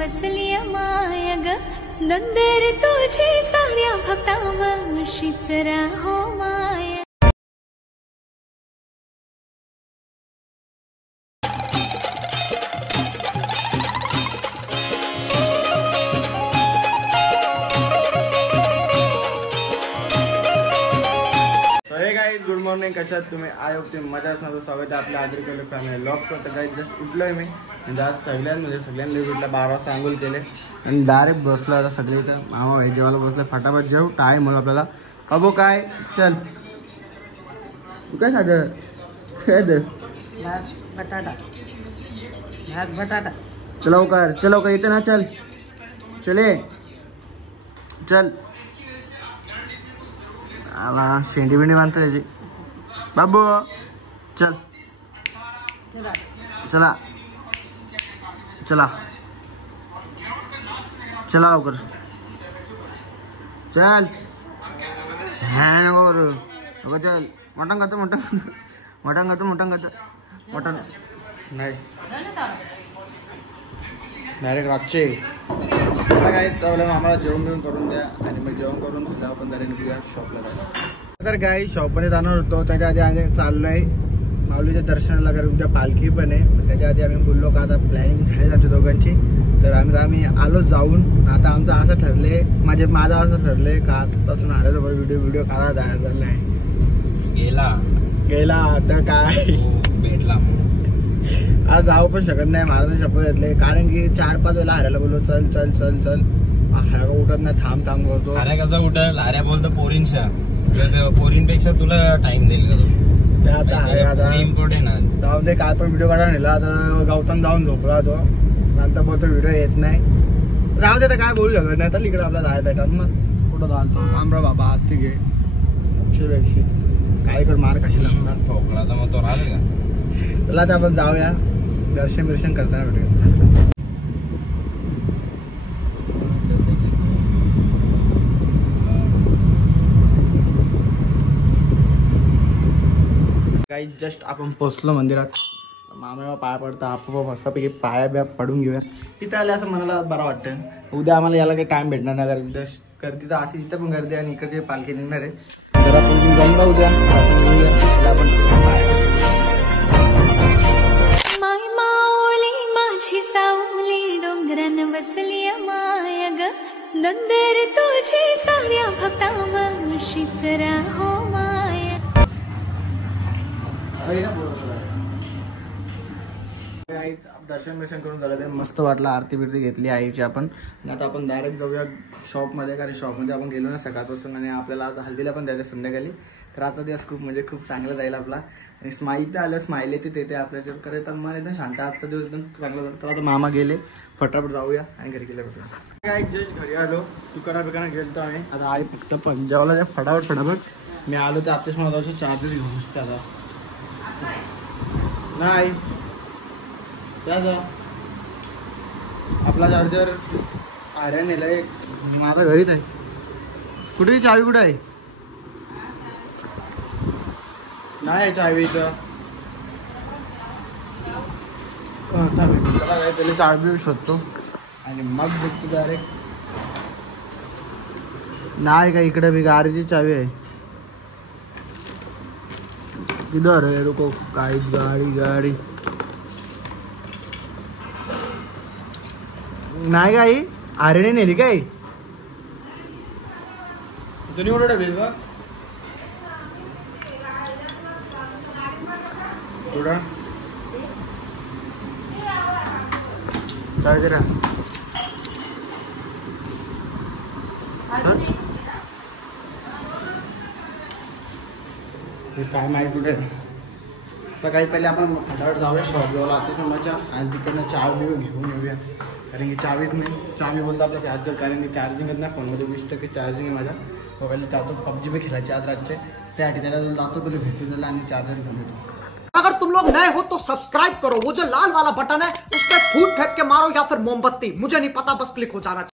बसली माय ग नंदेर तुझी साऱ्या भक्तांशीच राहो माय। गुड मॉर्निंग, कशात तुम्ही? आय होप तुम्ही मजा असणार. स्वागत आहे आपल्या आग्रिकल्चर फॅमिली लॉग करतं. काही जस्ट उठलोय मी म्हणजे आज सगळ्यांनी उठला 12 वाजता आंघोळ केले आणि डायरेक्ट बसलो आता सगळे इथं. मामा भाई जेवायला बसलं. फटाफट जेव, टाईम म्हणून आपल्याला. अबो काय चल तू काय साधं काय बटाटा भात बटाटा चलो कर इथं ना. चल चले चल. आला शेंडी बिंडी बांधतो त्याची. बाबू चल चला चला चला चला लवकर चल. हाँ नको चल. मटण खातो मटण नाही डायरेक्ट रातचे काय चावलं. आम्हाला जेवण बिवून करून द्या आणि मग जेवण करून सुद्धा आपण जरा निघूया शॉपला जायला. तर काय शॉपमध्ये जाणार होतो, त्याच्या आधी आम्ही चाललोय माऊलीच्या दर्शनाला. कारण उद्या पालखी पण आहे. त्याच्या आधी आम्ही बोललो का आता प्लॅनिंग झाली आमच्या दोघांची. तर आम्ही आलो जाऊन. आता आमचं असं ठरले माझं असं ठरलंय का आजपासून आल्यासोबत व्हिडिओ काढा जायला नाही. गेला तर काय भेटला आज जाऊ पण शकत नाही. मला शपथ घेतले कारण की 4-5 वेळा हरायला बोललो चल चल चल चल. हरा उठत नाही, थांब करतो. हऱ्या कसा उठल? हऱ्या बोलतो पोरींपेक्षा तुला टाइम देईल का आता इम्पॉर्टंट आहे. जाऊ दे. काल पण व्हिडिओ काढायला नेला. आता गावताना जाऊन झोपला तो. नंतर बोलतो व्हिडिओ येत नाही. राहू दे तर काय बोलू शकत नाही. तर इकडे आपला जायचं आहे मग कुठं चालतो. आमरा बाबा आज ती घे एकशे काय कर मार कशी लागणार ठोकला तर मग तो राहिल का? चला आता आपण जाऊया दर्शन करताना भेटूया. काही जस्ट आपण पोचलो मंदिरात. मामा पाया पडता. आपण मस्तपैकी पाया पडून घेऊया. तिथं आले असं मनाला बरं वाटतं. उद्या आम्हाला याला काही टाइम भेटणार नाही कारण गर्दी तर अशी इथं पण गर्दी आणि इकडची पालखी निघणार आहे. तर आपण जाऊन बा उद्या माय माऊली माझी सावली डोंगरान बसली माय ग नंदेर तुझी साऱ्या भक्तांशीच राहो माय। दर्शन करून झालं. ते मस्त वाटलं. आरती बिरती घेतली आईची आपण. आता आपण डायरेक्ट जाऊया शॉपमध्ये कारण शॉपमध्ये आपण गेलो ना सकाळपासून आणि आपल्याला आता हल्दीला पण द्यायचं संध्याकाळी. तर आता दिवस खूप चांगला जाईल आपला. आणि स्माईल तर आलं स्माईल येते ते आपल्याच्या करायचं मन एकदम शांत. आजचा दिवस एकदम चांगला जातो. तर आता मामा गेले. फटाफट जाऊया आणि घरी गेल्या बघूया. काय जस्ट घरी आलो. दुकाना गेलो आम्ही. आता आई फक्त पंजाबला फटाफट मी आलो तर आपल्याच मला जाऊ चार्जर घेऊन त्याचा नाही त्याचा आपला चार्जर आर्या नेलाय. माझा घरीच आहे. कुठे चावी कुठे आहे? नाही चावी इथं. त्याला पहिले चावी शोधतो आणि मग बघतो डायरेक्ट. नाही का इकडे बी गाडीची चावी आहे. किधर है? रुको काय गाडी नाही काही आरेने नेली काय? तुम्ही कुठे ठेवली बघ थोडा चार्जर काय माहिती कुठे. सकाळी पहिले आपण फटाफट जाऊया शॉप जवळ आते समोरच्या आणि तिकडनं चावी घेऊन येऊया. कारण की चावीत नाही. चावी बोलतो आपला चार्जर कारण की चार्जिंगच नाही फोनमध्ये. 20% चार्जिंग आहे माझ्या मोबाईलला. जातो PUBG भी खेळायची आज रातचे. त्यासाठी त्याला जातो पहिले भेटून त्याला आणि चार्जर घेऊन येतो. अगर तुम लोग नए हो तो सब्सक्राइब करो. वो जो लाल वाला बटन है उस पर फूट फेंक के मारो या फिर मोमबत्ती, मुझे नहीं पता, बस क्लिक हो जाना चाहिए.